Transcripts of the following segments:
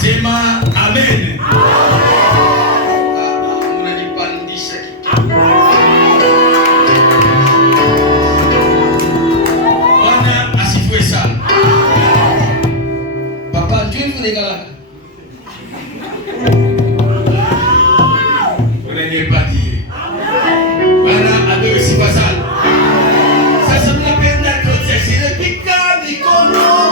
Sema amen. Bwana asifiwe sana. Papa Dieu vous régale. Vous n'avez pas dit. Bwana adoe sifa sana. Sasa mnapenda tuchezee pika mikono.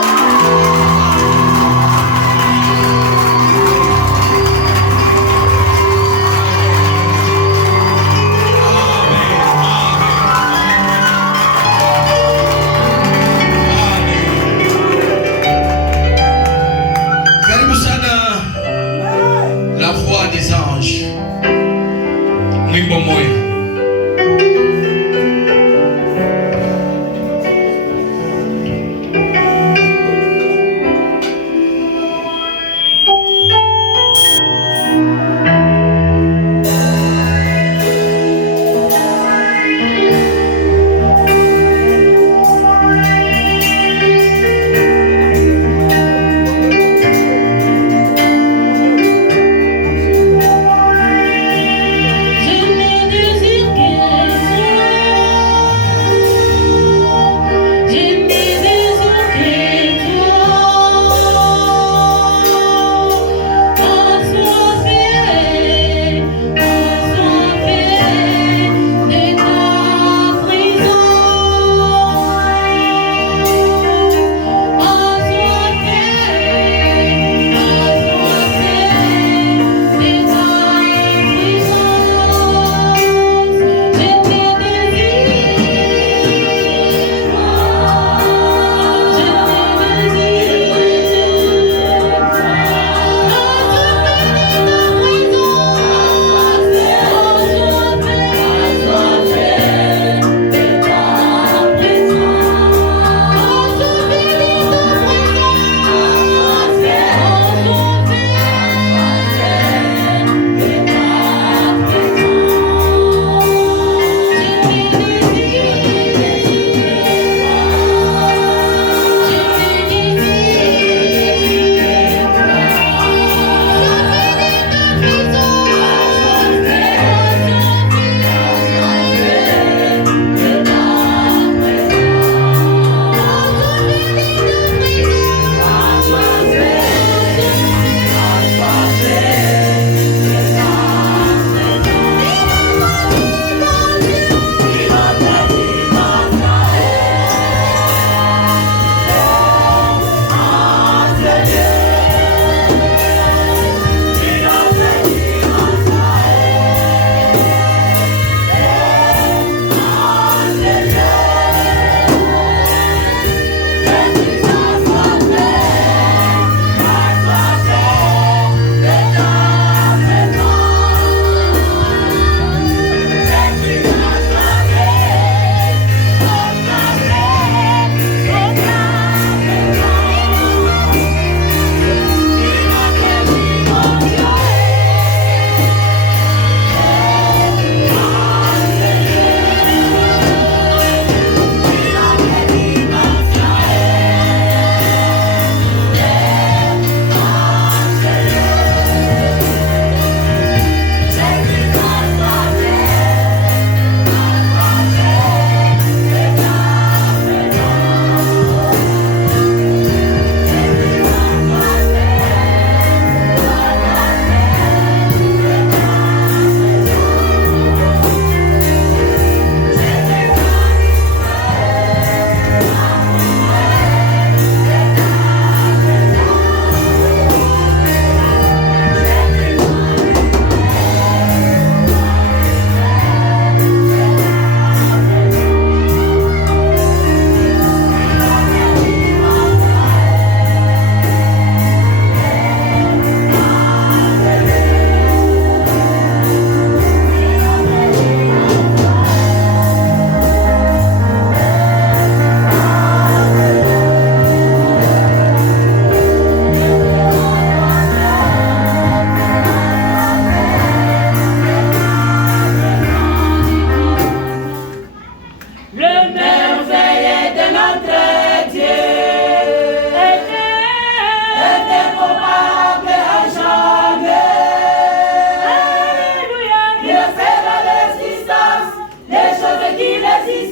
Karibu sana.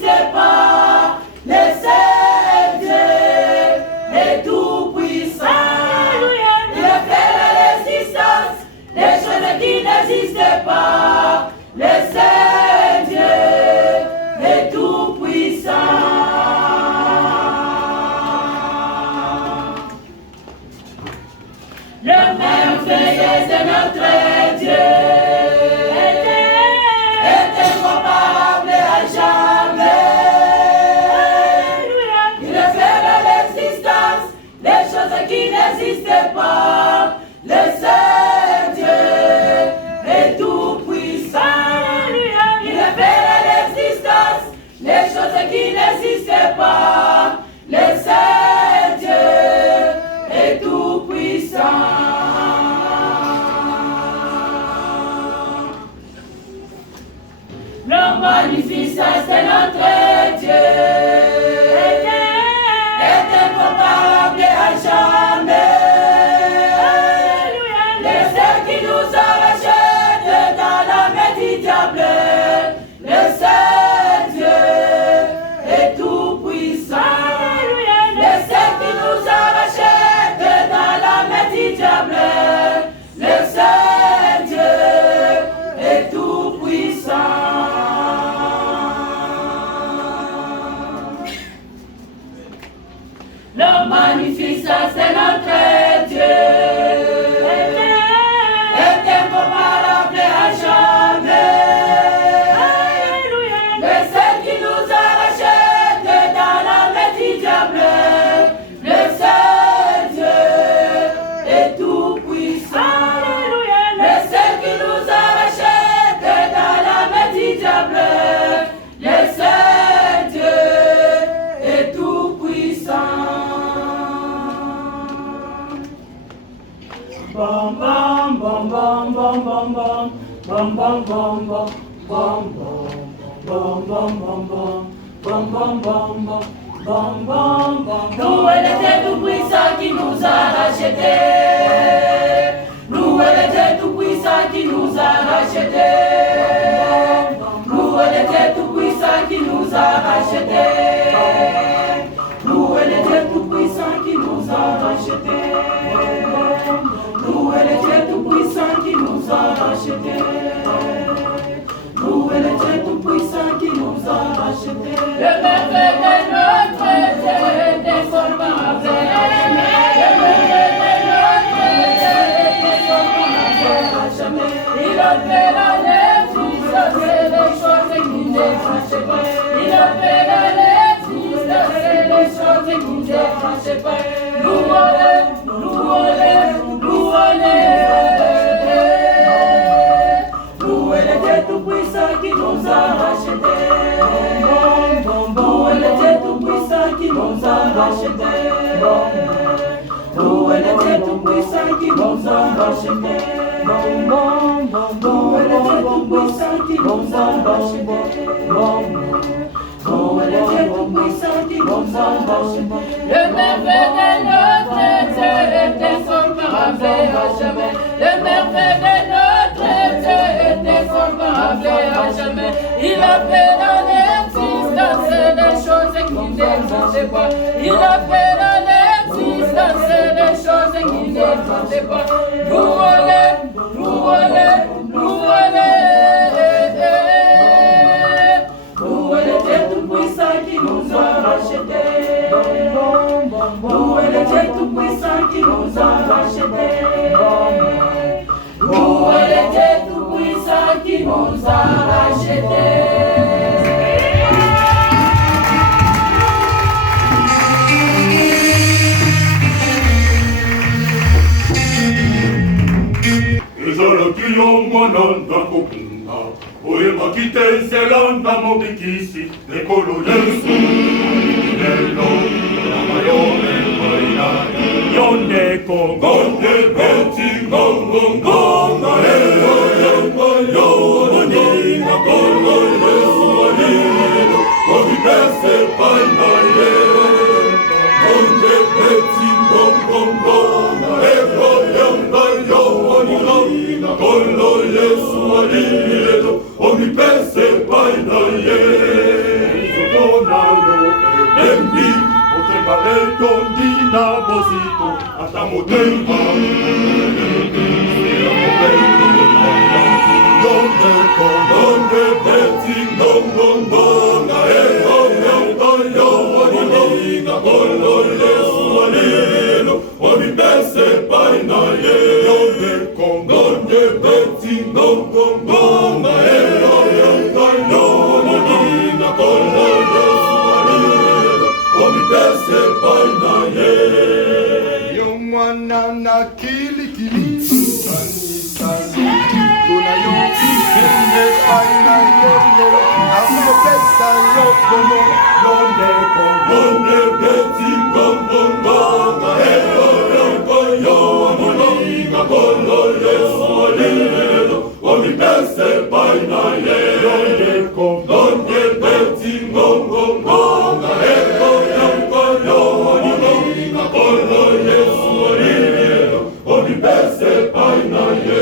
n'existe pas. Le seul Dieu est tout puissant. Il a fait l'existence des choses qui n'existent pas. Le seul Dieu est tout puissant. Le merveilleux de notre Dieu est incomparable à jamais. Il a fait de l'existence des choses qui n'existent pas. Le seul Dieu est tout puissant. Il a fait de l'existence des choses qui n'existent pas. Le seul Dieu est tout puissant. La magnificence de notre Dieu est incomparable à jamais. Le seul qui nous a rachetés dans la main du diable. Le seul Dieu est tout puissant. Le seul qui nous a rachetés dans la main du diable. Le seul Dieu est tout puissant. La magnificence de notre Dieu est incomparable à jamais. Le seul qui nous a rachetés dans la main du diable. Le seul Dieu est tout puissant. Le seul qui nous a rachetés dans la main du diable. Le seul Dieu est tout puissant. Bam bam bam bam bam bam bam bam bam bam bam bam bam bam bam bam bam bam. Nous est le Dieu tout puissant qui nous a rachetés. Nous est le Dieu tout puissant qui nous a rachetés. Nous est le Dieu tout puissant qui nous a rachetés. Nous est le Dieu tout puissant qui nous a rachetés. Nous est le Dieu tout puissant qui nous a rachetés. Nous est le Dieu tout puissant qui nous a rachetés. Le merveille de notre Dieu est déformable. Le merveille de notre Dieu est déformable à jamais. Il a fait la l'existence et les choses qui n'existent pas. Il a fait la l'existence et les choses qui n'existent pas. Nous volons, nous volons. Nous est le Dieu tout puissant qui nous a rachetés. Nous est le Dieu tout puissant qui nous a rachetés. Nous est le Dieu tout puissant qui nous a rachetés. Nous est le Dieu tout puissant qui nous a rachetés. Nous est le Dieu tout puissant qui nous a rachetés. Le merveille de notre Dieu est incomparable à jamais. Le merveille de notre Dieu est incomparable à jamais. Il a fait dans l'existence des choses qui n'existent pas. Il a fait dans l'existence des choses qui n'existent pas. Nous volons, nous volons, nous volons. Nous est le Dieu tout puissant qui nous a rachetés. Nous est le Dieu tout puissant qui nous a rachetés. Nous est le Dieu tout puissant qui nous a rachetés. Oye makitenzelanda mobikisi nekolo Yesu lelo na mayome maina yonde kongo de beti kongo kongo lelo yo ni na kongo Yesu alilo obikase paina ye kongo beti kongo kongo lelo yo ni na kongo Yesu alilo Omi pese paina ye, etondi na bosito ata motema donde beti ngongongo na yo waniga kolo Yesu walilo wabibese paina ye donde beti ngongongo na yo waniga kolo Yesu walilo wabibese paina ye yo mwana na kilikili kuna yo kende paina ye amo pesa yo como donde beti ngongongo na yo waniga kolo Yesu walilo wabibese paina ye donde beti ngongongo na yo waniga kolo Yesu walilo wabibese paina ye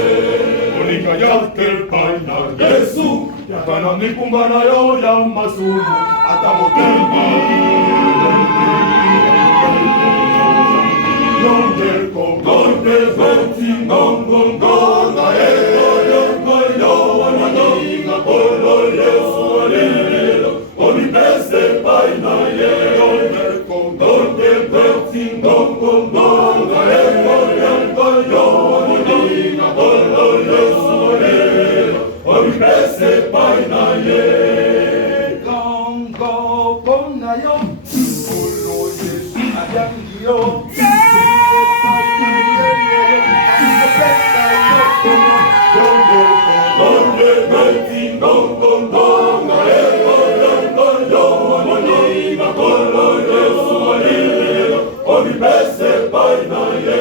onika yake paina Yesu yakana mikumbana yo ya masumu ata motema donde beti ngongongo na yo waniga kolo Yesu walilo wabibese paina ye donde beti ngongongo na yo waniga kolo Yesu walilo wabibese paina ye gongo pona yo kolo Yesu adangio donde beti ngongongo na yo waniga kolo Yesu walilo wabibese paina ye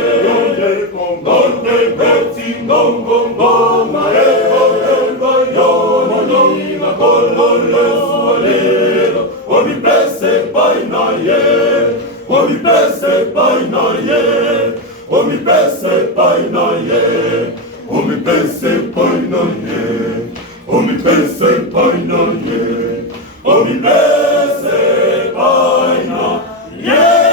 donde beti ngongongo na yo waniga kolo Yesu walilo wabibese paina ye wabibese paina ye wabibese paina ye wabibese paina ye wabibese paina ye wabibese paina ye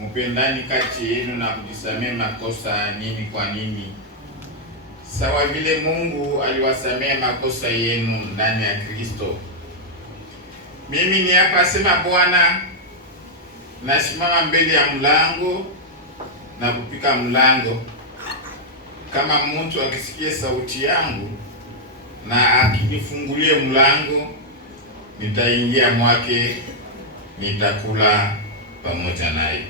Mpendani kati yenu na kujisamea makosa nini kwa nini, sawa vile Mungu aliwasamea makosa yenu ndani ya Kristo. Mimi ni hapa, sema Bwana, nasimama mbele ya mlango na kupika mlango. Kama mtu akisikia sauti yangu na akinifungulie mlango, nitaingia mwake, nitakula pamoja naye.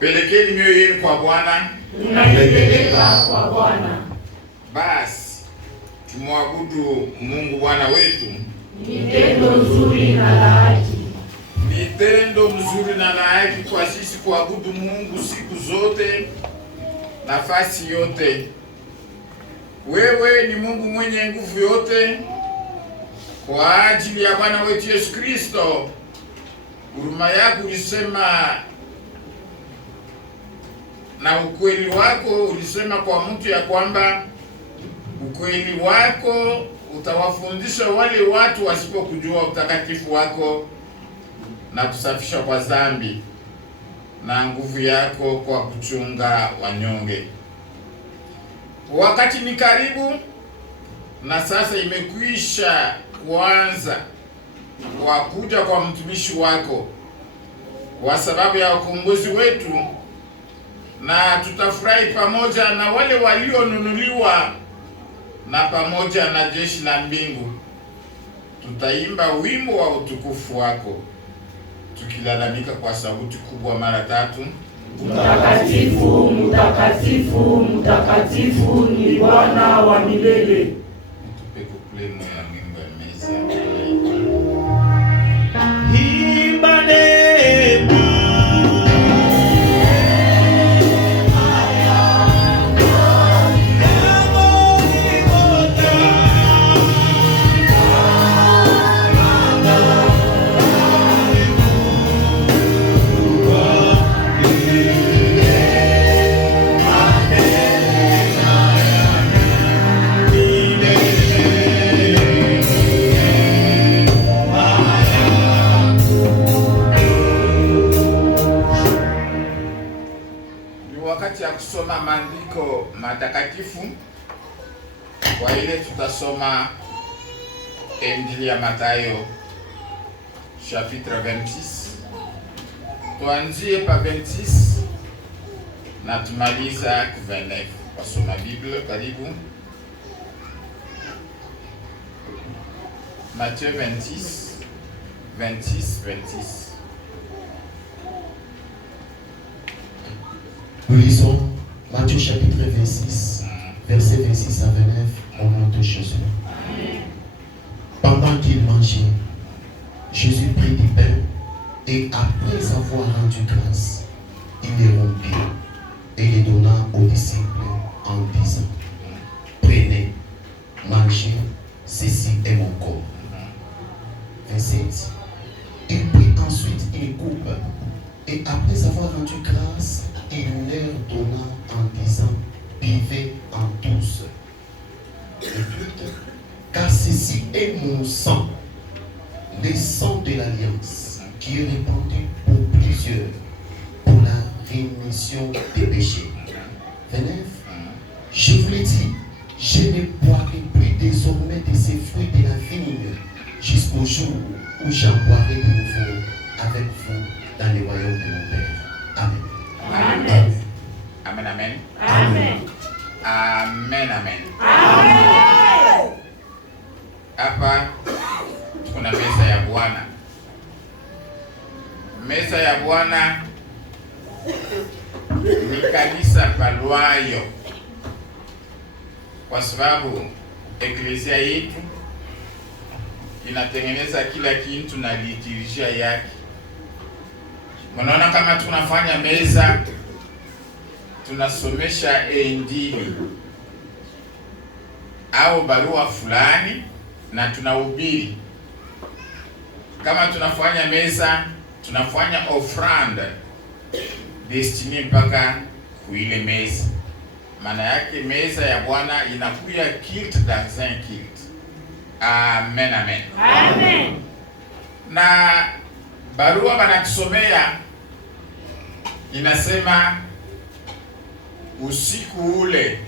Pelekeni mioyo yenu kwa Bwana. Tunaipeleka kwa Bwana. Basi tumwabudu Mungu Bwana wetu. Ni tendo nzuri na la haki. Ni tendo mzuri na la haki kwa sisi kuabudu Mungu siku zote, nafasi yote. Wewe ni Mungu mwenye nguvu yote. Kwa ajili ya Bwana wetu Yesu Kristo, huruma yako ulisema na ukweli wako ulisema kwa mtu ya kwamba ukweli wako utawafundisha wale watu wasipokujua utakatifu wako na kusafisha kwa dhambi, na nguvu yako kwa kuchunga wanyonge. Wakati ni karibu na sasa imekwisha kuanza kwa kuja kwa mtumishi wako kwa sababu ya ukombozi wetu, na tutafurahi pamoja na wale walionunuliwa na pamoja na jeshi la mbingu tutaimba wimbo wa utukufu wako. tukilalamika kwa sauti kubwa mara 3, Mtakatifu, mtakatifu, mtakatifu ni Bwana wa milele. Tupe kuplemo ya mwimbo ya meza. Kusoma maandiko matakatifu. Kwa ile tutasoma Injili ya Mathayo chapitre 26. Tuanzie pa 26 na tumaliza 29. Wasoma Biblia karibu. Matthieu 26, 26. Nous lisons Matthieu chapitre 26, versets 26 à 29, au nom de Jésus. Pendant qu'il mangeait, Jésus prit du pain et après avoir rendu grâce, il les rompit et les donna aux disciples en disant: Prenez, mangez, ceci est mon corps. 27. Il prit ensuite une coupe et après avoir rendu grâce, il leur donna en disant: Buvez en tous. Car ceci est mon sang, le sang de l'alliance, qui est répandu pour plusieurs, pour la rémission des péchés. 29. Je vous le dis, je ne boirai plus désormais de ces fruits de la vigne, jusqu'au jour où j'en boirai de nouveau avec vous dans le royaume de mon Père. Amen. Amen. Amen. Amen. Amen. Amen. Amen. Hapa kuna meza ya Bwana. Meza ya Bwana ni kanisa palwayo, kwa sababu eklesia yetu inatengeneza kila kitu na liturujia yake. Mnaona kama tunafanya meza, tunasomesha Injili au barua fulani na tunahubiri. Kama tunafanya meza, tunafanya offrande destiny mpaka kuile meza. Maana yake meza ya Bwana inakuya kilt dans un kilt. Amen. Amen. Amen. Na barua banatusomea inasema usiku ule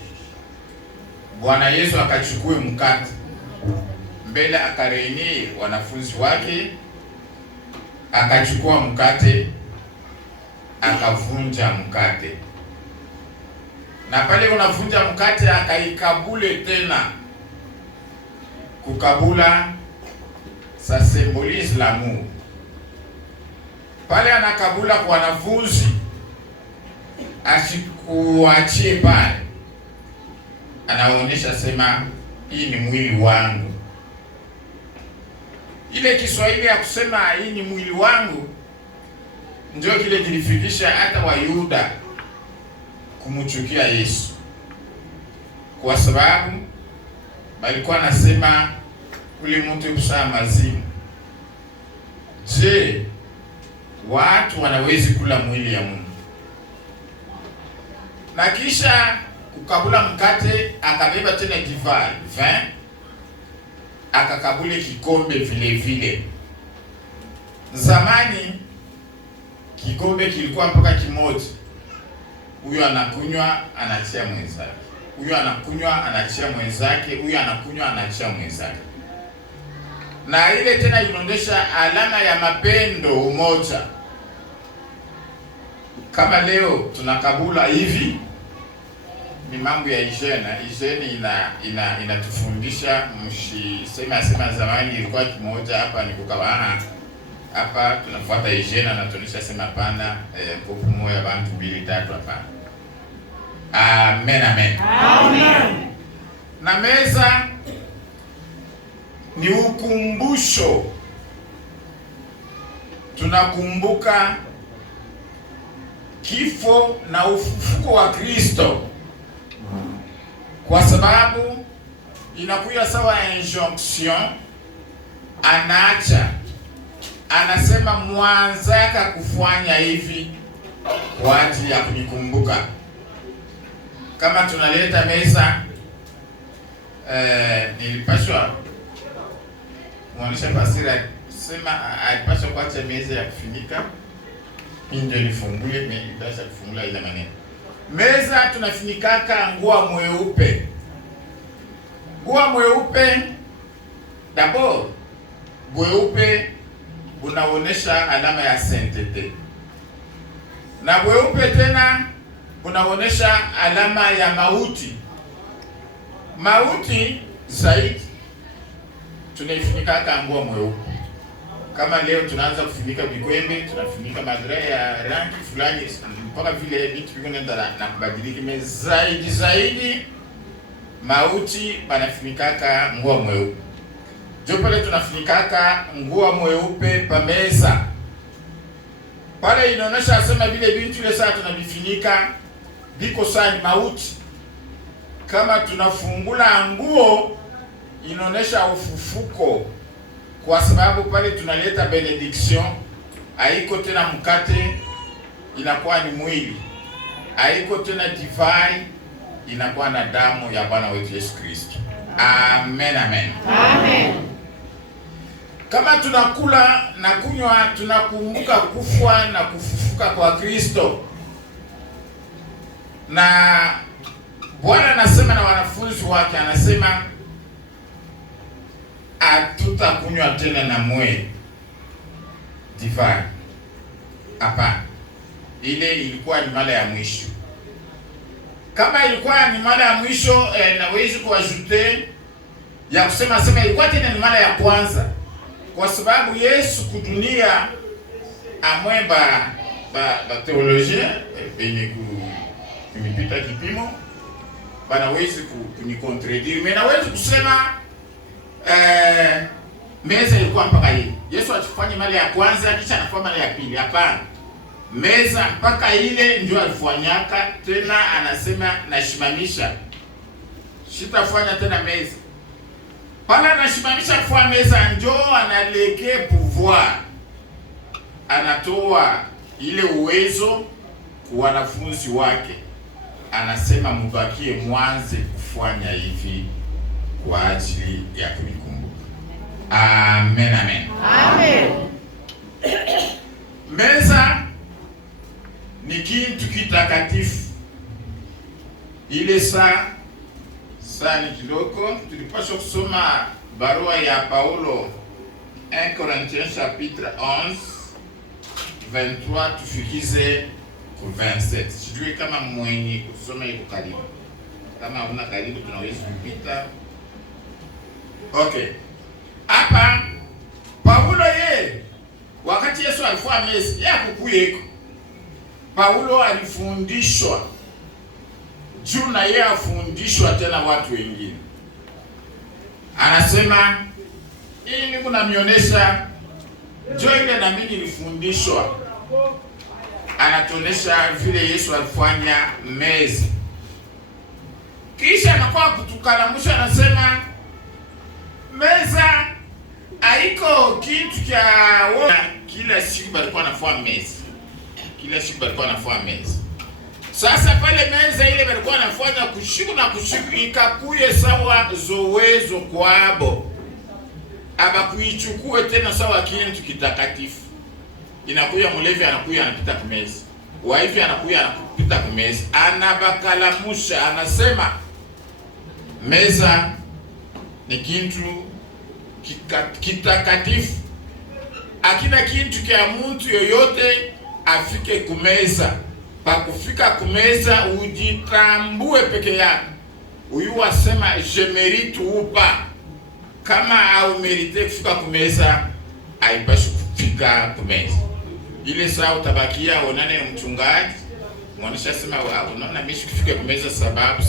Bwana Yesu akachukue mkate mbele, akareini wanafunzi wake, akachukua mkate, akavunja mkate, na pale unavunja mkate akaikabule tena. Kukabula ça symbolise l'amour. Pale anakabula kwa wanafunzi, asikuachie pale, anaonyesha sema hii ni mwili wangu. Ile Kiswahili ya kusema hii ni mwili wangu ndio kile kilifikisha hata Wayuda kumchukia Yesu, kwa sababu balikuwa nasema ule mtu kusaa mazimu. Je, watu wanawezi kula mwili ya Mungu? Na kisha kukabula mkate, akabeba tena divai, vin, akakabule kikombe vile vile. Zamani kikombe kilikuwa mpaka kimoja. Huyo anakunywa anachia mwenzake, huyo anakunywa anachia mwenzake, huyo anakunywa anachia mwenzake. Na ile tena inaonyesha alama ya mapendo, umoja. Kama leo tunakabula hivi, ni mambo ya hygiene. Hygiene inatufundisha msisema zamani ilikuwa kimoja, hapa ni kukawana. hapa tunafuata hygiene na tunisha sema pana kopu moja bantu 2 3 hapa. Amen, amen. Amen. Na meza ni ukumbusho, tunakumbuka kifo na ufufuko wa Kristo, kwa sababu inakuya sawa injonction. Anaacha, anasema mwanzaka kufanya hivi kwa ajili ya kunikumbuka. Kama tunaleta meza, nilipashwa muonesha pasira sema alipashwa kuacha meza ya kufunika, ndio nifungue nipasha kufungula ile maneno. Meza tunafinikaka nguo mweupe. Nguo mweupe d'abord, mweupe unaonesha alama ya sainteté, na mweupe tena unaonesha alama ya mauti. Mauti zaidi tunaifunika nguo mweupe. Kama leo tunaanza kufunika bikwembe, tunafunika madra ya rangi fulani mpaka vile vitu vinaenda na kubadilika. Zaidi mauti banafunikaka nguo mweupe. Ndio pale tunafunikaka nguo mweupe pa meza. Pale inaonesha asema vile bintu ile saa tunabifunika biko sana mauti. Kama tunafungula nguo inaonesha ufufuko, kwa sababu pale tunaleta benediction. Haiko tena mkate, inakuwa ni mwili. Haiko tena divai, inakuwa na damu ya Bwana wetu Yesu Kristo. Amen, amen. Amen. Kama tunakula na kunywa, tunakumbuka kufa na kufufuka kwa Kristo. Na Bwana anasema na wanafunzi wake, anasema hatutakunywa tena na mwe divai. Hapana. Ile ilikuwa ni mara ya mwisho. Kama ilikuwa ni mara ya mwisho, naweza kuajute ya kusema ilikuwa tena ni mara ya kwanza, kwa sababu Yesu kudunia amwe ba theologien benye kumipita kipimo banawezi kunicontredire, mais nawezi kusema meza ilikuwa mpaka hii. Yesu atufanye mara ya kwanza kisha anafanya mara ya pili. Hapana. Meza mpaka ile ndio alifanyaka tena, anasema nashimamisha. Sitafanya tena meza. Pala anashimamisha kufanya meza ndio analege pouvoir. Anatoa ile uwezo kwa wanafunzi wake. Anasema mubakie mwanze kufanya hivi kwa ajili ya kunikumbuka. Amen, amen. Amen. Meza ni kitu kitakatifu. Ile saa ni kidogo. Tulipaswa kusoma barua ya Paulo 1 Corinthiens chapitre 11 23 tufikize ku 27. Sijui kama mwenye kusoma iko karibu. Kama huna karibu tunaweza kupita. Okay. Hapa Paulo wakati Yesu alifua meza ya kukuyeko, Paulo alifundishwa juu na yeye afundishwa tena watu wengine. Anasema ili kuna mionyesha jo ile na mimi nilifundishwa. Anatuonesha vile Yesu alifanya meza. Kisha anakuwa kutukalamusha, anasema meza haiko kitu cha kila siku alikuwa anafua meza. Kila siku alikuwa anafua meza. Sasa pale meza ile walikuwa wanafanya kushiku na kushiku ikakuye sawa zowezo kwabo. Abakuichukue tena sawa kitu kitakatifu. Inakuya mlevi anakuya anapita kwa meza. Waifi anakuya anapita kwa meza. Anabakalamusha, anasema meza ni kitu kitakatifu. Akina kitu kia mtu yoyote afike kumeza. Pa kufika kumeza ujitambue peke yako. Uyu wasema je mérite ou pas. Kama au mérite kufika kumeza, haipashi fika kumeza. Ile saa utabakia onane na mchungaji, mwanisha sema unaona mimi sikufika kumeza sababu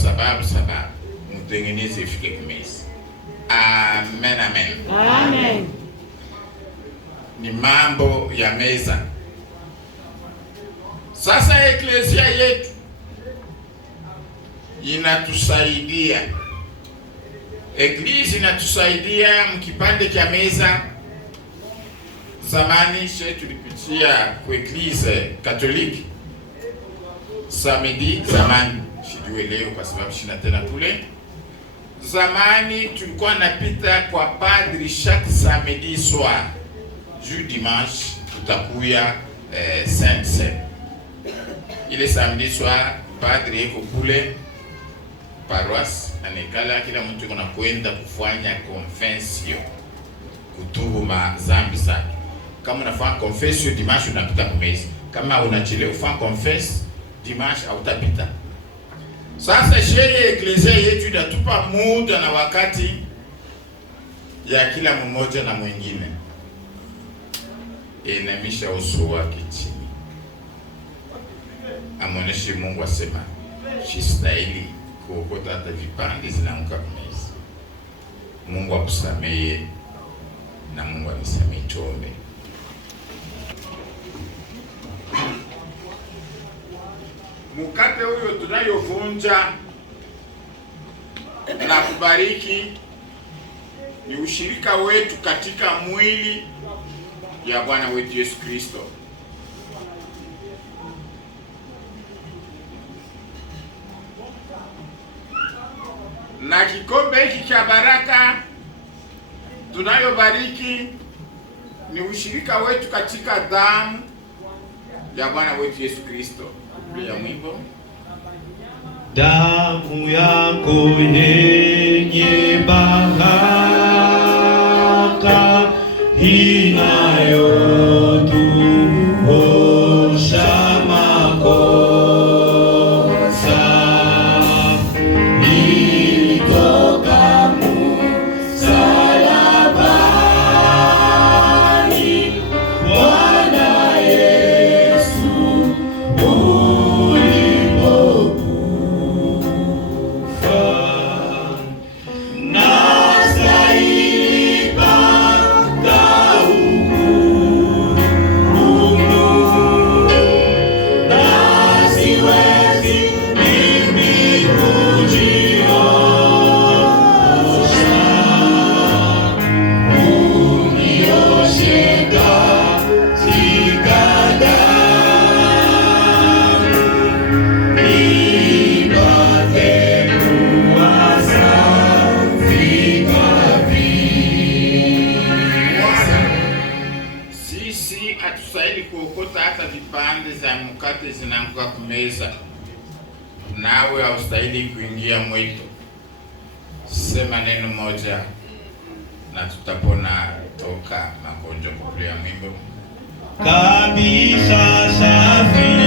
mtengeneze ifike kumeza. Amen, amen. Amen. Ni mambo ya meza. Sasa eklesia yetu inatusaidia. Eglise inatusaidia mkipande cha meza. Zamani shetu tulipitia kwa eglise Katoliki. Samedi zamani, sijui leo kwa sababu sina tena kule. Zamani tulikuwa napita kwa padri chaque samedi soir. Juu dimanche tutakuya Saint-Seine. Ile samedi soir padri eko kule paroisse anekala, kila mtu kuna kwenda kufanya confession, kutubu mazambi zake. Kama unafanya confession dimanche unapita kumeza. Kama unachelewa kufanya confess dimanche hautapita. Sasa sheria eklesia yetu inatupa muda na wakati ya kila mmoja na mwingine. Inamisha uso wake chini, amuoneshe Mungu, asema sistahili kuokota hata vipande zinaanguka kumeza. Mungu akusamehe na Mungu anisamehe. Tuombe. Mkate huyo tunayovunja na kubariki ni ushirika wetu katika mwili ya Bwana wetu Yesu Kristo. Na kikombe hiki cha baraka tunayobariki ni ushirika wetu katika damu ya Bwana wetu Yesu Kristo. Ya mwimbo. Damu yako yenye baraka inayotuosha makosa, ilitoka msalabani, Bwana Yesu kuokota hata vipande za mkate zinaanguka kumeza. Nawe haustahili kuingia mwito. Sema neno moja na tutapona toka magonjwa. Kulia mwimbo. Kabisa safi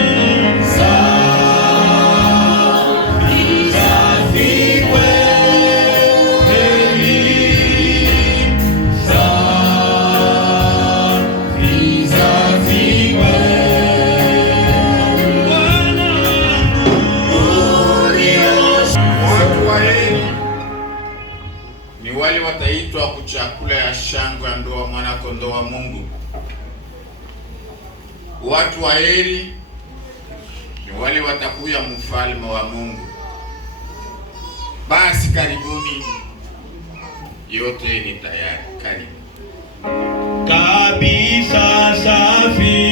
wataitwa kuchakula ya shangwe ya ndoa mwana kondoo wa Mungu. Watu wa heri ni wale watakuya mfalme wa Mungu. Basi karibuni, yote ni tayari. Karibu. Kabisa safi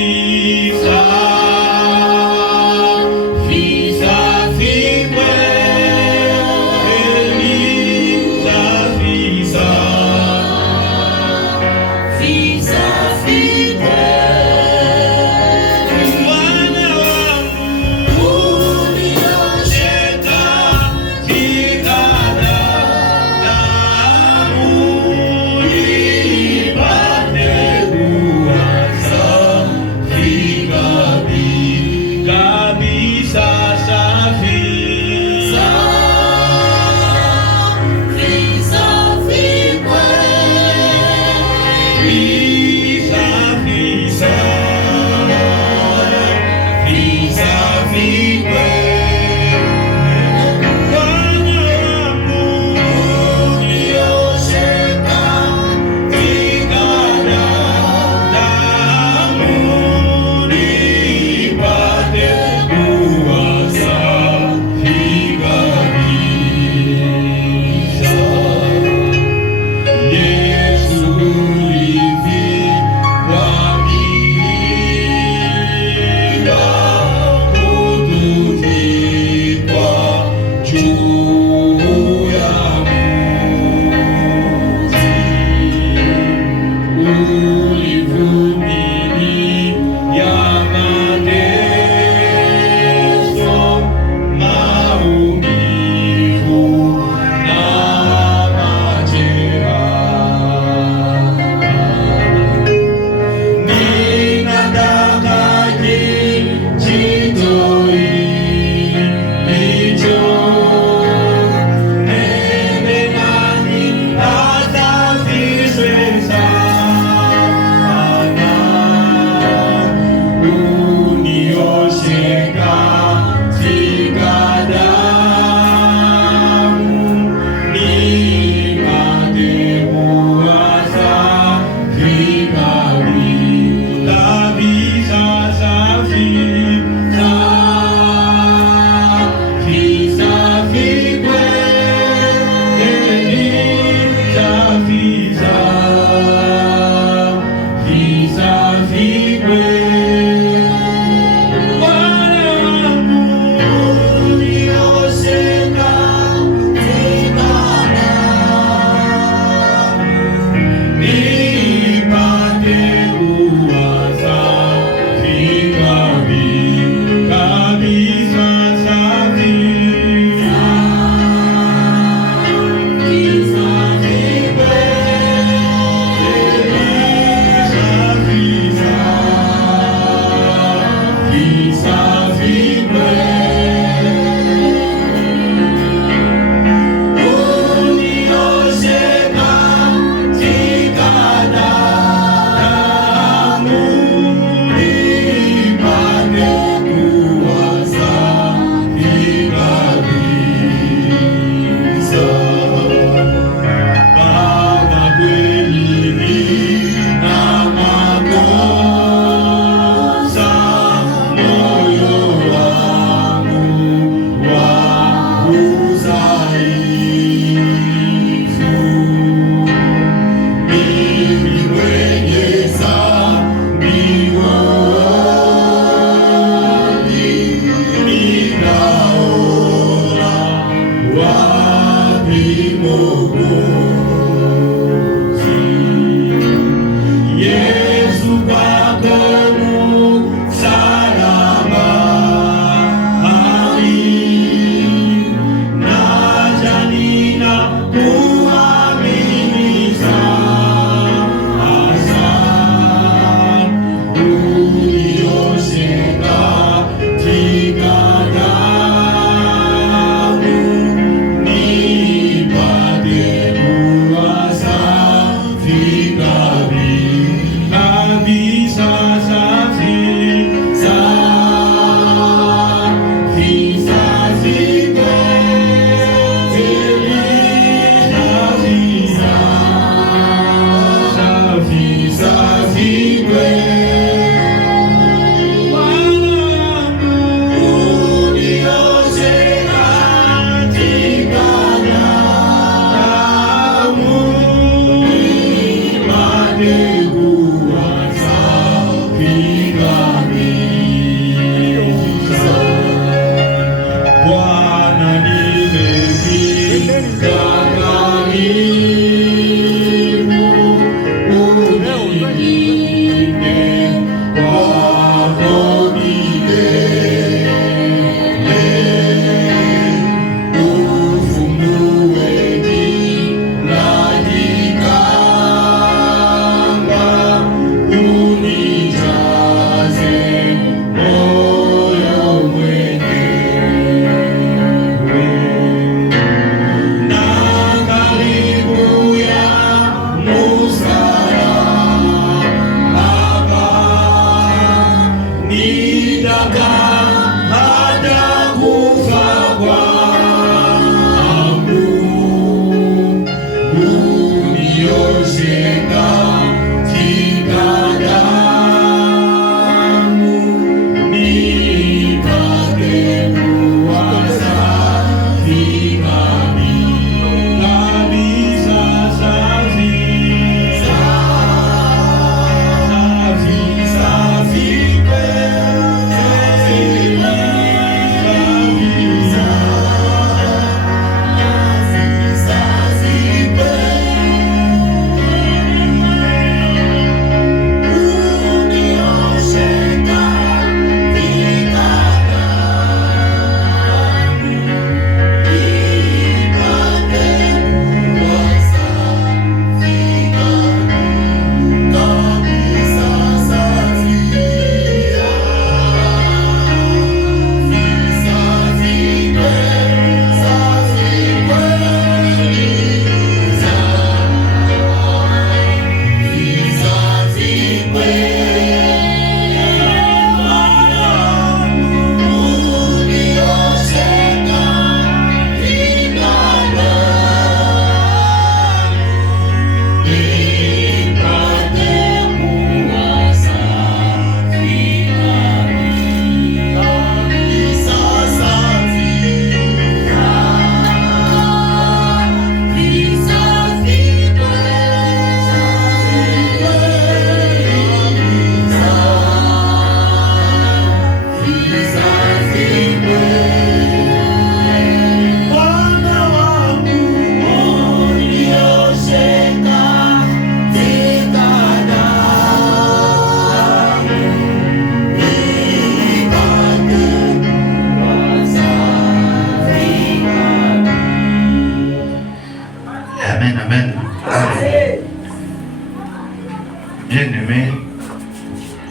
Bien-aimé,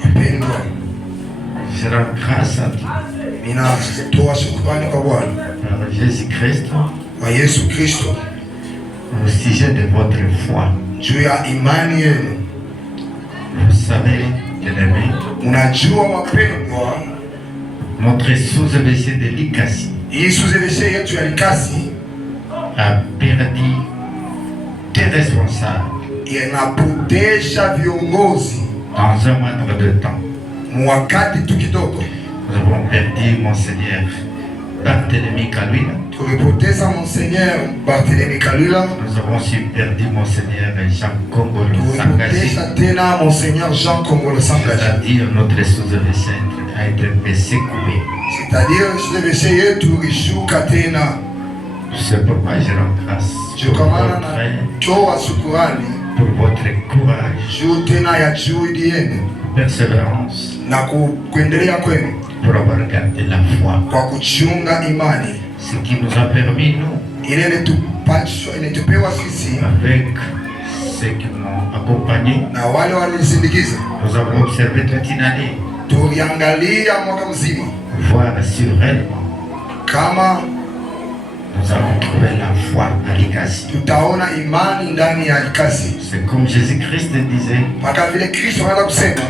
Mpendwa, je rends grâce à Dieu ninatoa shukrani kwa Bwana par Jésus-Christ kwa Yesu Kristo au sujet de votre foi. juu ya imani yenu. Vous savez, bien-aimé, Mnajua wapendwa, notre sous-évêché de Likasi hii suzeveshe yetu ya Likasi a perdu des responsables inapotesha viongozi dans un moindre de temps. mwakati tu kidogo. Nous avons perdu Monseigneur Barthélemy Kalwila. Tulipoteza Monseigneur Barthélemy Kalwila, Nous avons aussi perdu Monseigneur Jean Kongolo Sangashi, tulipoteza tena Monseigneur Jean Kongolo Sangashi, c'est-à-dire notre sous-évêché a été secoué. c'est-à-dire suzeveshe yetu ilishuka tena. C'est pourquoi je rends grâce Ndio pour kwa maana votre, natoa shukurani pour votre courage, juu tena ya juhudi yenu persévérance, na kuendelea kwenu pour avoir gardé la foi. kwa kuchunga imani Ce qui nous a permis, nous, ile inatupewa sisi avec ceux qui m'ont accompagné, na wale walisindikiza. nous avons observé toute une année, Tuliangalia mwaka mzima voir si réellement kama nous avons trouvé la foi à Likasi. tutaona imani ndani ya Likasi, C'est comme Jésus-Christ disait, mpaka vile Kristo anaanza kusema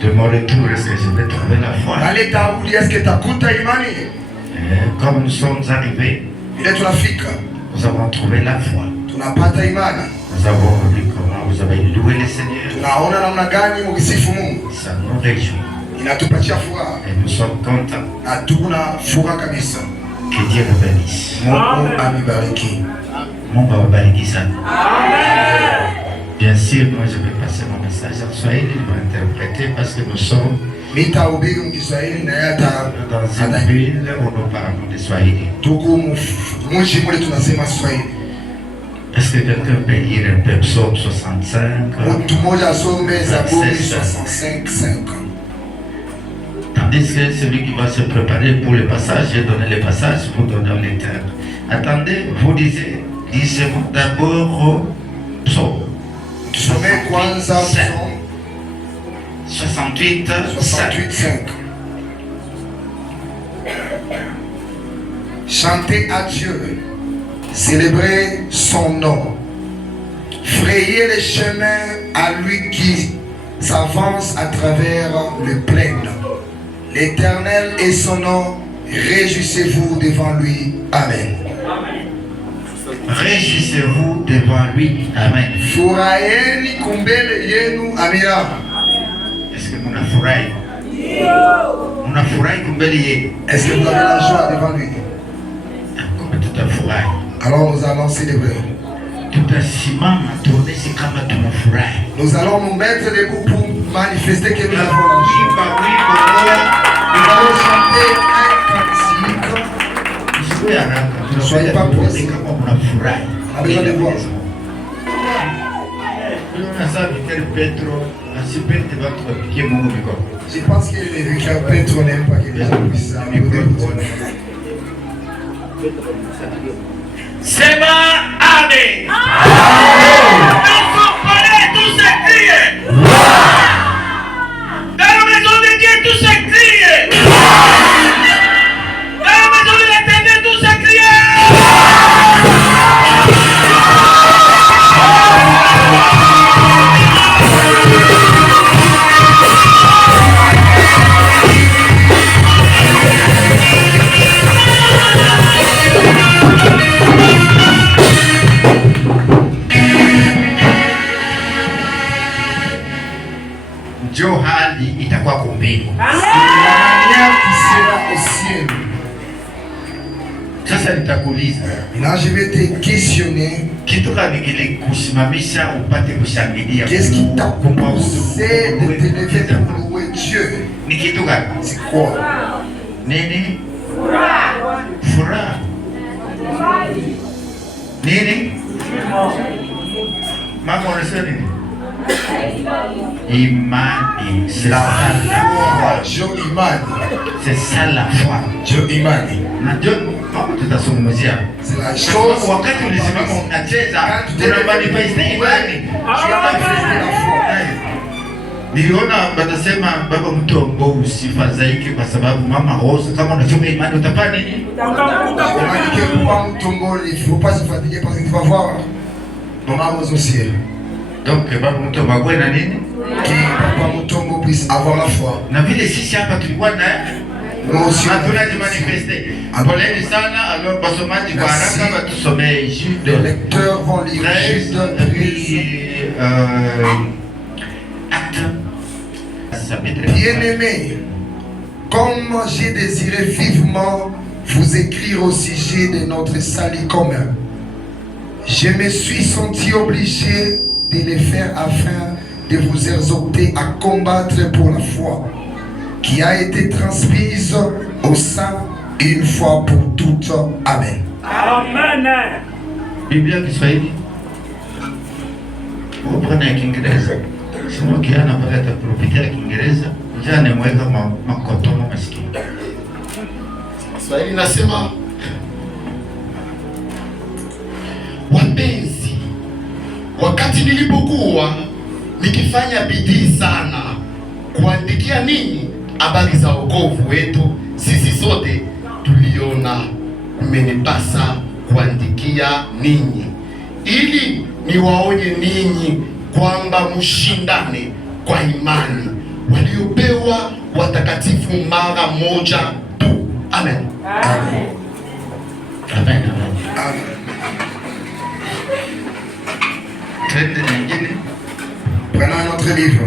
de mon retour, est-ce que je vais trouver la foi? nale tarudi, eske takuta imani. Comme nous sommes arrivés, Vile tunafika nous avons trouvé la foi. tunapata imani, Nous avons vu comment vous avez loué le Seigneur. tunaona namna gani mukisifu Mungu, Ça nous réjouit inatupatia furaha et nous sommes contents. na tuna furaha kabisa. Que Dieu vous bénisse. Mungu amibariki. Mungu awabariki sana. Bien sûr, moi je vais passer mon message en Swahili, je vais interpréter parce que nous sommes Nitahubiri mkiswahili na yeye dans une ville où nous parlons de Swahili. tuko mji mule tunasema Swahili. Est-ce que quelqu'un peut lire un peu Psaume 65? Mtu mmoja asome Zaburi 65:5. Tandis que celui qui va se préparer pour le passage, j'ai donné le passage, vous donnez les termes. Attendez, vous lisez-vous d'abord au Psaume. Tusome kwanza Psalm 68, 68:5. Chantez à Dieu, célébrez son nom, frayez les chemins à lui qui s'avance à travers le plain. L'Éternel est son nom, réjouissez-vous devant lui. Amen. Réjouissez-vous devant lui. Amen. Furaheni kumbele yenu. Amina. Est-ce que vous nafurahi? Unafurahi kumbele yenu? Est-ce que vous avez la joie devant lui? Kumbe tutafurahi. Alors nous allons célébrer. Tutasimama tuoneshe kama tunafurahi. Nous allons nous mettre debout pour manifester que nous avons la joie. Imba wimbo moja, Nous allons chanter un cantique. msiwe haraka. Soyez pas pressés. Kama unafurahi. On a besoin de voir. Unasema Vikari Petro asipende watu wapikie Mungu mikono. Je pense que les vicaires Petro n'aiment pas que les gens puissent s'améliorer. Sema Amen. Tous se crient. Dans la maison de Dieu, tous se crient. Dans la maison de l'Éternel, tous se crient. Ndio hali itakuwa kumbingu. La manière qui sera au ciel. Sasa nitakuuliza Là, je vais te questionner. kitu gani kilikusimamisha upate kushangilia? Qu'est-ce qui t'a kumwabudu poussé de te lever pour louer Dieu? Ni kitu gani? C'est quoi? Nini? Furaha. Nini? Mama unasema nini? Imani. C'est La ça la foi. foi. Dieu imani. C'est ça la foi. Dieu imani. Na ndio tutazungumzia. C'est la chose. Wakati ulisimama unacheza, Quand tu una manifeste imani. tu as manifesté la foi. Niliona wanasema baba Mtombo usifadhaike kwa sababu mama Rose, kama unachoma imani utapata nini? On m'a dit que Papa Mutombo, il ne faut pas se fatiguer parce qu'il va voir Maman Rose au ciel. Donc baba Mtombo agwe na nini? Que Papa Mutombo puisse avoir la foi. Na vile sisi hapa tulikuwa na Nous aussi, tunajimanifeste. Poleni sana, alors basomaji kwa haraka batusomee Jude. les lecteurs vont lire Jude 13. Bien-aimés, comme j'ai désiré vivement vous écrire au sujet de notre salut commun, je me suis senti obligé de le faire afin de vous exhorter à combattre pour la foi qui a été transmise au sein une fois pour toutes. Amen. Amen. Biblia Kiswahili. Upana ya Kiingereza. Sema kiana pata kupitia Kiingereza. Jana mweka makotomo masikini. Kiswahili nasema, wapenzi, wakati nilipokuwa nikifanya bidii sana kuandikia ninyi habari za wokovu wetu, sisi sote tuliona imenipasa kuandikia ninyi ili niwaonye ninyi kwamba mshindane kwa imani waliopewa watakatifu mara moja tu. Amen. Amen. Amen. Amen. Prenons un autre livre.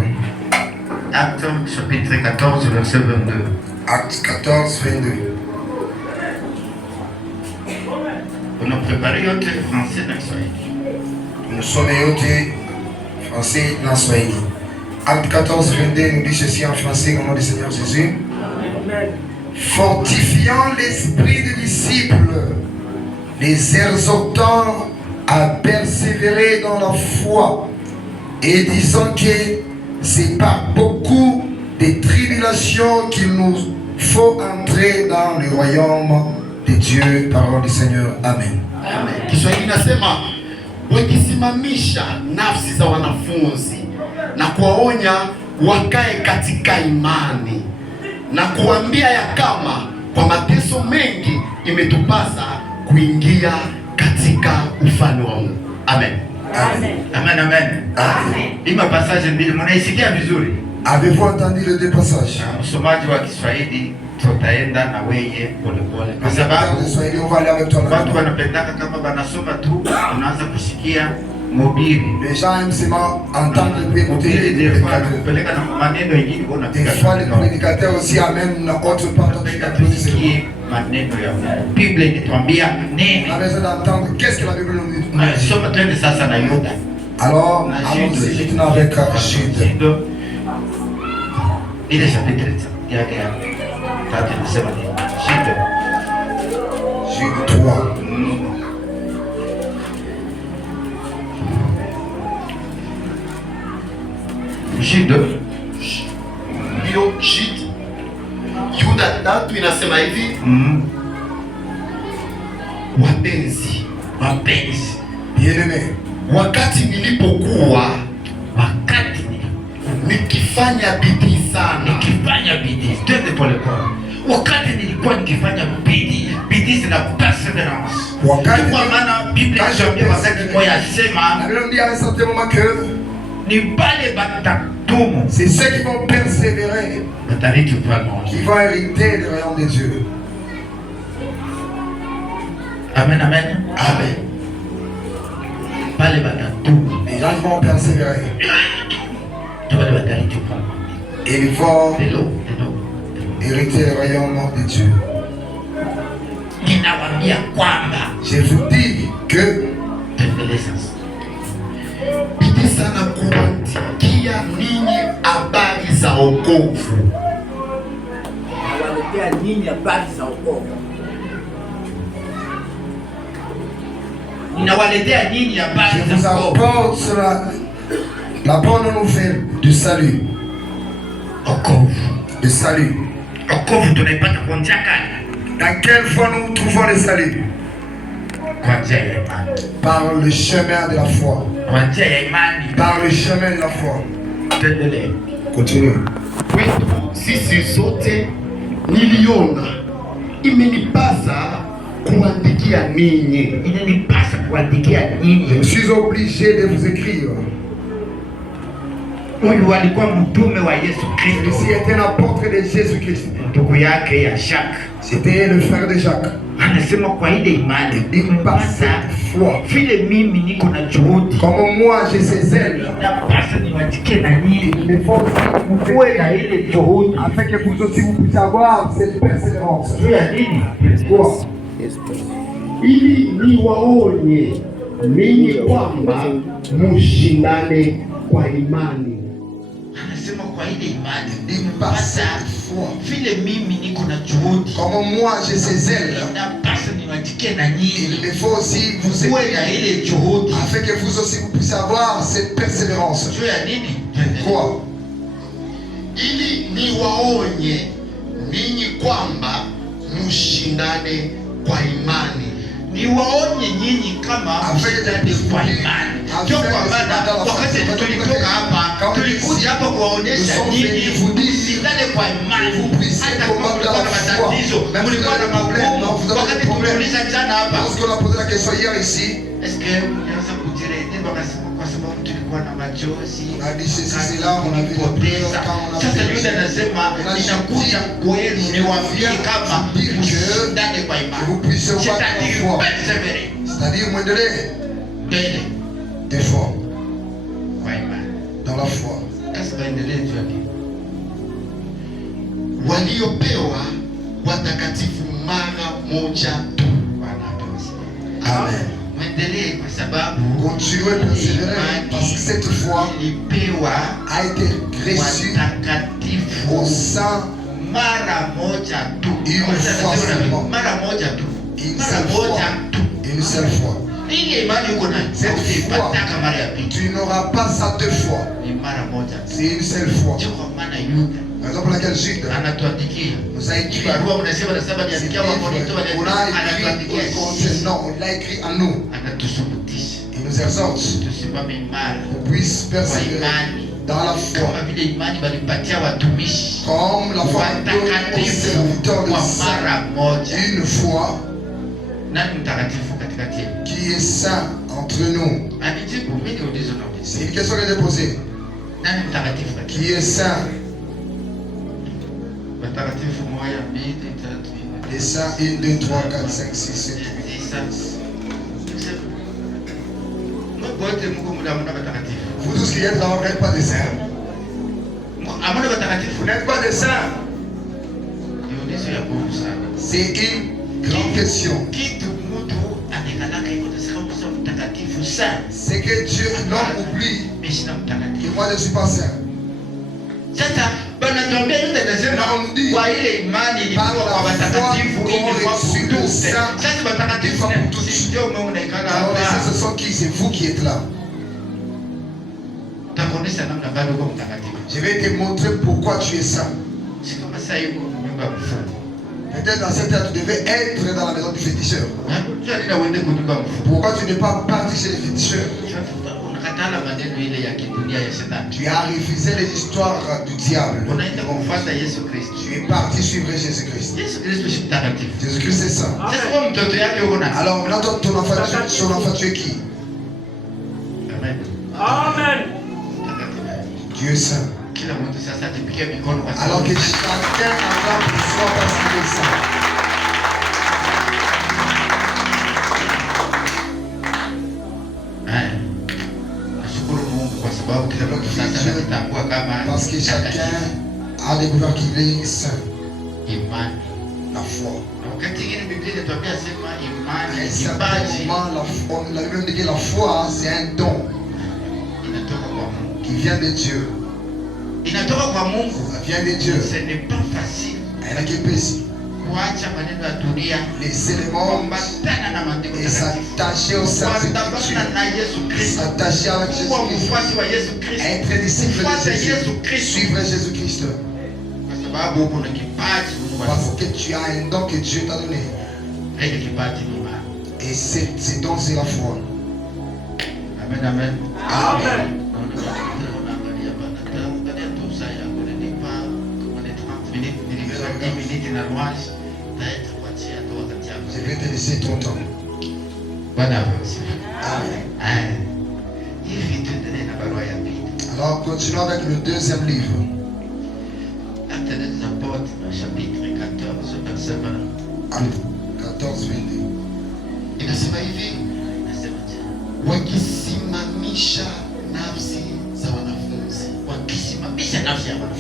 Acte chapitre 14 verset 22. Acte 14, 22. On a préparé yote français na Kiswahili. Nous sommes yote français dans Swahili. Acte 14, 22 nous dit ceci en français au nom du Seigneur Jésus. Fortifiant l'esprit des disciples, les exhortant à persévérer dans la foi et disant que c'est par beaucoup de tribulations qu'il nous faut entrer dans le royaume de Dieu. Parole du Seigneur. Amen. Amen. Kiswahili nasema, wakisimamisha nafsi za wanafunzi na kuwaonya wakae katika imani na kuambia ya kama kwa mateso mengi imetupasa kuingia katika ufalme wa Mungu. Amen. Amen. Amen, amen. Amen. Ima passage mbili mnaisikia vizuri? Avez-vous entendu les deux passages? Msomaji wa Kiswahili tutaenda na weye polepole kwa sababu Swahili, on va aller avec toi. watu wanapendaka kama wanasoma tu unaanza kusikia mobili. Les gens aiment seulement entendre et puis écouter les Des fois prédicateurs. kupeleka na maneno mengine kwa Des fois, les prédicateurs aussi amènent autre part. tusikie maneno ya Mungu. Biblia inatuambia nini? On a besoin d'entendre qu'est-ce que la Bible nous dit. Na soma twende sasa na Yuda. Alors, allons-y maintenant avec Jude. Ile chapitre yake ya tatu nasema nini? Jude. Jude 3. Jude. Hiyo Jude Yuda 3 inasema hivi, wapenzi, Bien-aimés, wakati nilipokuwa nikifanya bidii sana, twende polepole. Wakati nilikuwa nikifanya bidii zina perseverance. wakati Kwa maana Biblia inatuambia wakati moja asema la Bible nous dit à un certain moment que ni bale batatumu c'est ceux qui vont persévérer batariki ufalme wa qui Mungu. vont hériter le royaume de Dieu. Amen, amen. Amen. Bale batatumu Les gens vont persévérer bale batariki ufalme wa Mungu. et ils vont Hello. hériter le royaume de Dieu. Ninawaambia kwamba Je vous dis que tuendelee sasa. bidii sana kuandikia ninyi habari za wokovu. Nawaletea ninyi habari za wokovu. Ninawaletea nyinyi habari je vous za wokovu. apporte la bonne nouvelle du salut. Wokovu. Le salut. Wokovu tunaipata kwa njia gani? Dans quelle foi nous trouvons le salut? Kwa njia ya imani. Par le chemin de la foi. Kwa njia ya imani. Par le chemin de la foi. Tuendelee. Continue. Kwetu sisi sote niliona imenipasa kuandikia ninyi. Inanipasa kuandikia nyinyi. Je suis obligé de vous écrire. Huyu alikuwa mtume wa Yesu Kristo. Celui-ci était un apôtre de Jésus-Christ. Ndugu yake ya Jacques. C'était le frère de Jacques. Anasema kwa ile imani Par cette foi, vile mimi niko na juhudi, comme moi j'ai ces ailes, napasa niwaandikie na nyinyi il faut aussi que vous kuwe na ile juhudi. afin que vous aussi vous puissiez avoir cette persévérance. Juu ya nini? Quoi? Ili niwaonye ninyi kwamba mushindane kwa imani. Anasema kwa ile imani Par cette foi, vile mimi niko na juhudi, comme moi j'ai ces ailes, napasa niwaandikie na nyinyi il faut aussi vous kuwe écrire na ile juhudi. afin que vous aussi vous puissiez avoir cette persévérance. Juu ya nini? Quoi? Ili niwaonye ninyi kwamba mushindane kwa imani. Niwaonye nyinyi kama mshindane kwa imani. Ndio kwa maana wakati tulitoka hapa tulikuja hapa kuwaonyesha nyinyi mshindane kwa imani. Hata kama mlikuwa na matatizo, mlikuwa na magumu, wakati tuliuliza jana hapa, Lorsqu'on a posé la question hier ici, est-ce que unaweza kujirejea wakasema kwa sababu tulikuwa na machozi, on a dit ceci, cela, on a vu les pleurs, quand on a sasa vu yule anasema ninakuja kwenu niwaambie kama mshindane kwa que imani. vous puissiez voir la C'est-à-dire foi. persévérer C'est-à-dire m'endeler mbele des fois kwa imani. dans la foi. Sasa baendelee tu hapo. Waliopewa watakatifu mara moja tu. Bwana apewe. Amen. Mwendelee kwa sababu Continuez à persévérer parce que cette foi ilipewa a été reçue watakatifu au sang mara moja tu. Une fois seulement. Mara moja tu. une Mara seule fois. moja tu. Une seule fois. Ile imani uko na Cette foi, ipataka mara ya pili. tu n'auras pas ça deux fois. Ni mara moja tu. C'est une seule fois. Ndio kwa maana Yuda La raison pour laquelle Jude anatuandikia. nous a écrit. Barua unasema nasema niandikia Wakorintho, On a écrit anatuandikia. aux Corinthiens. Non, on l'a écrit à nous. Anatusubutisha. Il nous exhorte Tusimame imara qu'on puisse kwa persévérer imani. dans la foi. Kama vile imani balipatia watumishi Comme la foi est donnée aux watakatifu serviteurs de kwa saint. mara moja. Une foi Nani mtakatifu katikati yetu? qui est saint entre nous. Anijibu, mimi niulize na ulize. C'est une question que j'ai posée. Nani mtakatifu katikati? Qui est saint? Watakatifu moja, mbili, tatu, nne. Les saints 1, 2, 3, 4, 5, 6, 7, 8. Mungu wote Mungu mna watakatifu. Vous tous qui êtes là, vous n'êtes pas des saints. Amuna watakatifu. Vous n'êtes pas des saints. Niulize ya nguvu sana. C'est une grande question. Kitu mtu anakalaka hivyo nasema msa mtakatifu sana. C'est que Dieu, l'homme oublie Mimi sina que mtakatifu. moi je ne suis pas saint. Sasa banatuambia yote nasema kwa ile imani ilikuwa kwa watakatifu ili kwa kutupe. Sasa watakatifu ndio umeonekana Alors les hapa. saints, ce sont qui? C'est vous qui êtes là. Utakuonesha namna gani uko mtakatifu. Je vais te montrer pourquoi tu es saint. Si kama sasa hivi nyumba mfumo. Peut-être dans cette heure, tu devais être dans la maison du féticheur. Tu alina uende kunyumba mfumo. Pourquoi tu n'es pas parti chez les féticheurs? Unakatala maneno ile ya kidunia ya shetani. Tu as refusé les histoires du diable. Unaenda kumfuata Yesu Kristo. Tu es parti suivre Jésus-Christ. Yesu Kristo ni mtakatifu. Jésus-Christ, c'est ça. Sasa kwa mtoto yake uko na. Alors maintenant, ton enfant, son enfant, tu es qui? Amen. Amen. Dieu est saint. Kila mtu sasa atipikie mikono kwa Alors que chacun acclame pour soi parce qu'il est saint. Nashukuru Mungu kwa sababu kila mtu sasa anatambua kama Parce que chacun a découvert qu'il est saint. imani. La foi. Na wakati mwingine Biblia inatuambia sema imani À un ni certain kipaji moment, la Bible dit que la foi, c'est un don inatoka kwa Mungu. qui vient de Dieu. Inatoka kwa Mungu. Ça vient de Dieu. Ce n'est pas facile Il y en a qui pèsent kuacha maneno ya dunia les éléments kuambatana na maandiko et takatifu. s'attacher aux saintes Kuambatana écritures. na Yesu Kristo. S'attacher avec Kuwa Jésus-Christ. mfuasi wa Yesu Kristo. Être disciple de Kufuata Jésus. Yesu Kristo. Suivre Jésus-Christ. Kwa sababu uko na kipaji Mungu Parce alikupa. que tu as un don que Dieu t'a donné. Ile kipaji ni imani. Et ce don, c'est la foi. Amen, amen. Amen. Naona watu wanaangalia bana. Angalia tu Isaya. Je vais te laisser ton temps. Amen. Alors continuons avec le deuxième livre. Actes des apôtres, chapitre 14, verset 20. Acte 14, 22. Inasema hivi, wakisimamisha nafsi za wanafunzi.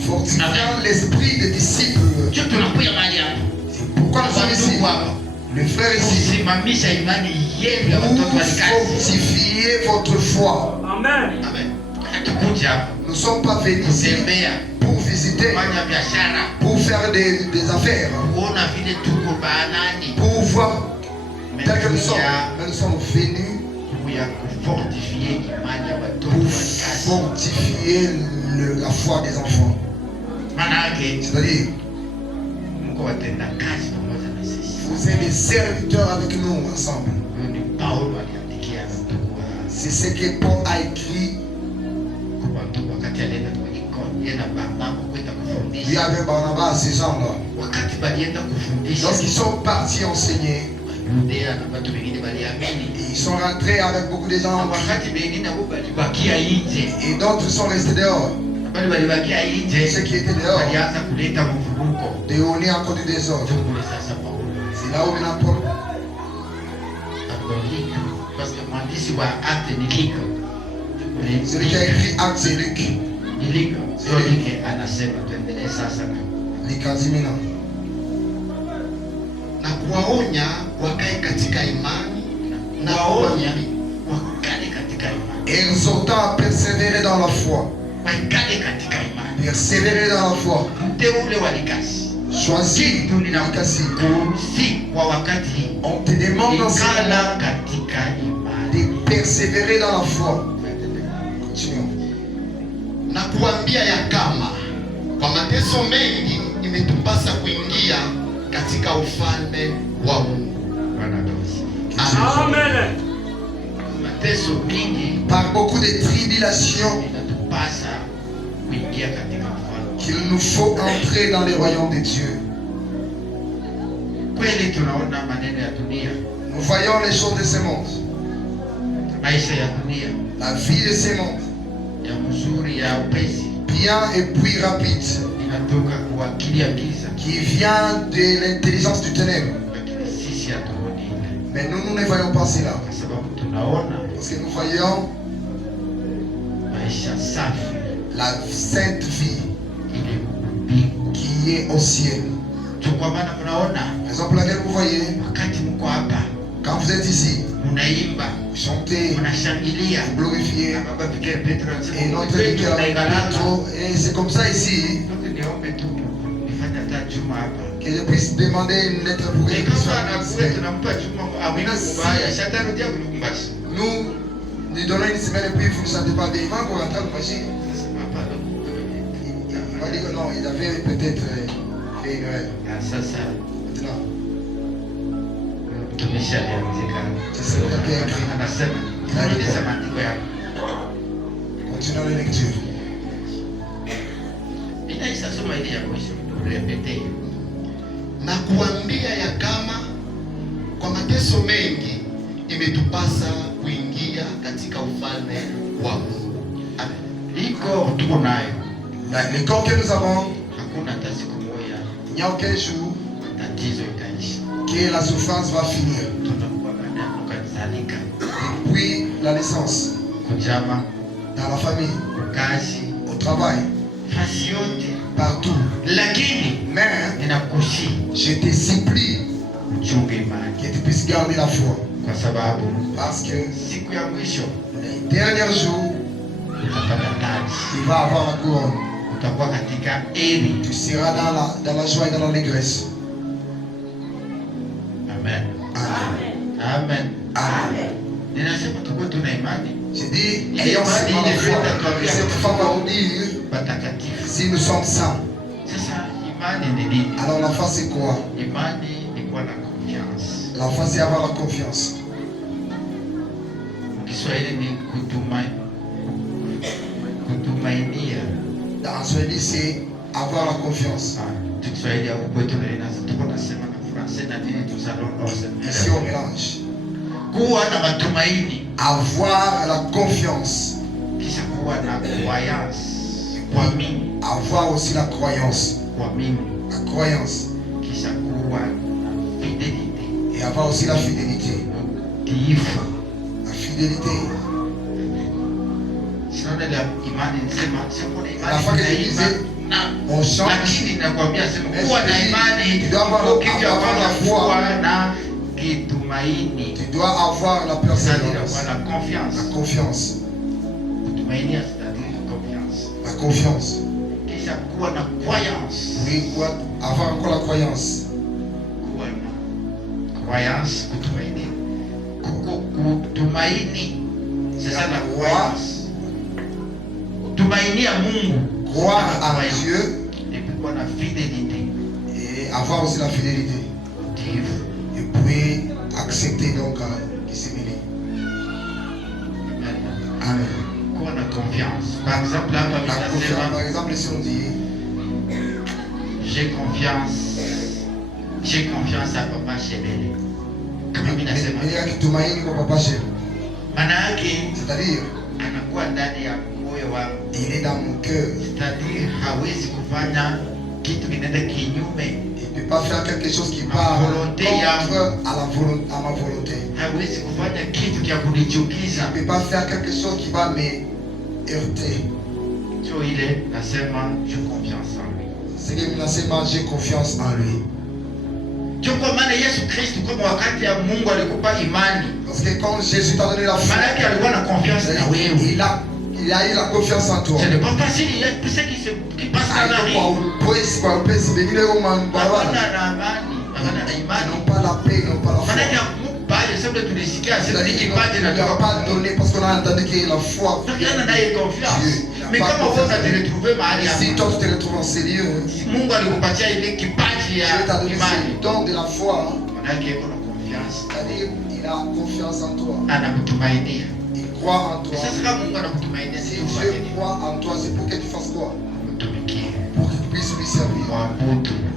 Fortifiant l'esprit des disciples. C'est pourquoi nous sommes ici. Le frère ici. Pour fortifier votre foi. Amen. Nous ne sommes pas venus ici pour visiter, pour faire des affaires, pour voir tel que nous sommes. Mais nous sommes venus pour fortifier la foi des enfants. C'est-à-dire, vous êtes des serviteurs avec nous ensemble. C'est ce que Paul a écrit. Lui avec Barnabas, ces gens-là. Lorsqu'ils sont partis enseigner, ils sont rentrés avec beaucoup de gens. Et d'autres sont restés dehors. Ceux qui étaient dehors, de donner encore du désordre. C'est là où il y a Paul. Celui qui a écrit Acte, c'est Luc. Likazimina. Na kuwaonya wakae katika imani na kuwaonya Exhortant à persévérer dans la foi. Persévérer dans la foi. Choisis l'Ikasi. On te demande dans ce moment de persévérer dans la foi. Continuons. Na kuambia ya kama kwa mateso mengi imetupasa kuingia katika ufalme wa Mungu. Amen. Par beaucoup de tribulations qu'il nous faut entrer dans les royaumes de Dieu. Nous voyons les choses de ce monde. La vie de ce monde. Bien et puis rapide. Qui vient de l'intelligence du ténèbre. Mais nous ne voyons pas cela. Parce que nous voyons la sainte vie qui est au ciel. Raison pour laquelle vous voyez, quand vous êtes ici, vous chantez, vous glorifiez, et notre et c'est comme ça ici que je puisse demander une lettre pour que je puisse nous donnons une semaine et puis vous ne chantez pas bien. Il va encore rentrer au machine. Il va dire que non, il avait peut-être fait une erreur. Maintenant, c'est celui qui a écrit. Continuons la lecture. Na kuambia ya kama kwa mateso mengi imetupasa kuingia katika ufalme wa Mungu. Le corps que nous avons, il n'y a aucun jour que la souffrance va finir. Depuis la naissance, dans la famille, au travail, partout. Mais je te supplie que tu puisses garder la foi. Parce que les derniers jours, tu vas avoir la couronne. Tu seras dans la joie et dans l'allégresse. Amen. Amen. Amen. J'ai dit, ayons seulement la foi. Et cette foi va nous dire si nous sommes saints. Alors la foi c'est quoi? La foi c'est avoir la confiance. Dans Swahili c'est Avoir la confiance. Ici on mélange. Avoir la confiance. Avoir aussi la croyance. La croyance. Et avoir aussi la fidélité. La fidélité. La fois que je disais, on change. Tu dois avoir la foi. Tu dois avoir la persévérance. La confiance. La confiance. Oui, avoir encore la croyance. Croyance, kutumaini. C'est ça la croyance. Kutumainia Mungu. Croire à Dieu. Et puis quoi, la fidélité. Et avoir aussi la fidélité. Et puis accepter donc qui s'est mêlé. Amen. Quoi la confiance. Par exemple, là, par exemple, si on dit j'ai confiance à Papa Shebele. Kama mimi nasema tumaini kwa Papa Shebele. Maana yake c'est-à-dire anakuwa ndani ya moyo wangu. Il est dans mon cœur. C'est-à-dire hawezi kufanya kitu kinaenda kinyume. Il ne peut pas faire quelque chose qui part contre à ma volonté. Hawezi kufanya kitu kia kunichukiza. Il ne peut pas faire quelque chose qui va me heurter. So ile nasema j'ai confiance en lui. C'est que nasema j'ai confiance en lui. Kwa maana Yesu Kristo kama wakati ya Mungu alikupa imani. Parce que quand Jésus t'a donné la foi, maana yake alikuwa na confiance na wewe. Il a eu la confiance en toi. Ce n'est pas facile, il y a tout ce qui passe dans la vie. Ils n'ont pas la paix, ils n'ont pas la foi. Il ne leur a pas donné parce qu'on a entendu qu'il y a la foi. Mais comment vous allez retrouver si toi tu te retrouves en ces lieux, Dieu t'a donné ce don de la foi. C'est-à-dire, il a confiance en toi. Il croit en toi. Si Dieu croit en toi, c'est pour que tu fasses quoi? Pour que tu puisses lui servir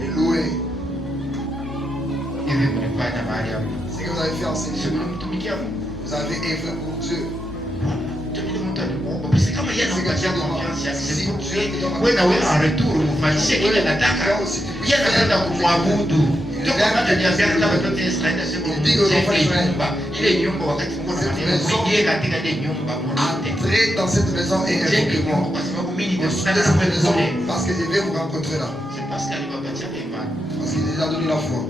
et louer. C'est ce que vous avez fait en ces lieux. Vous avez œuvré pour Dieu. Entrez dans cette maison et invoquez-moi. Parce que je vais vous rencontrer là. Parce qu'il a donné la foi.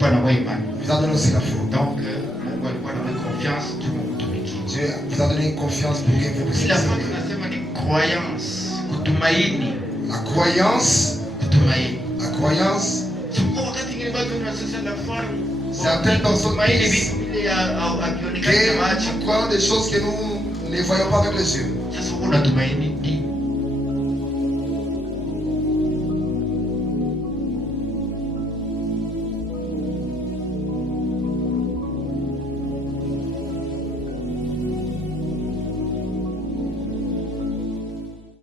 Il a donné aussi la foi. Donc, Dieu vous a donné une confiance pour que vous puissiez. La croyance. La croyance. La croyance. Certaines personnes disent que nous croyons des choses que nous ne voyons pas avec les yeux.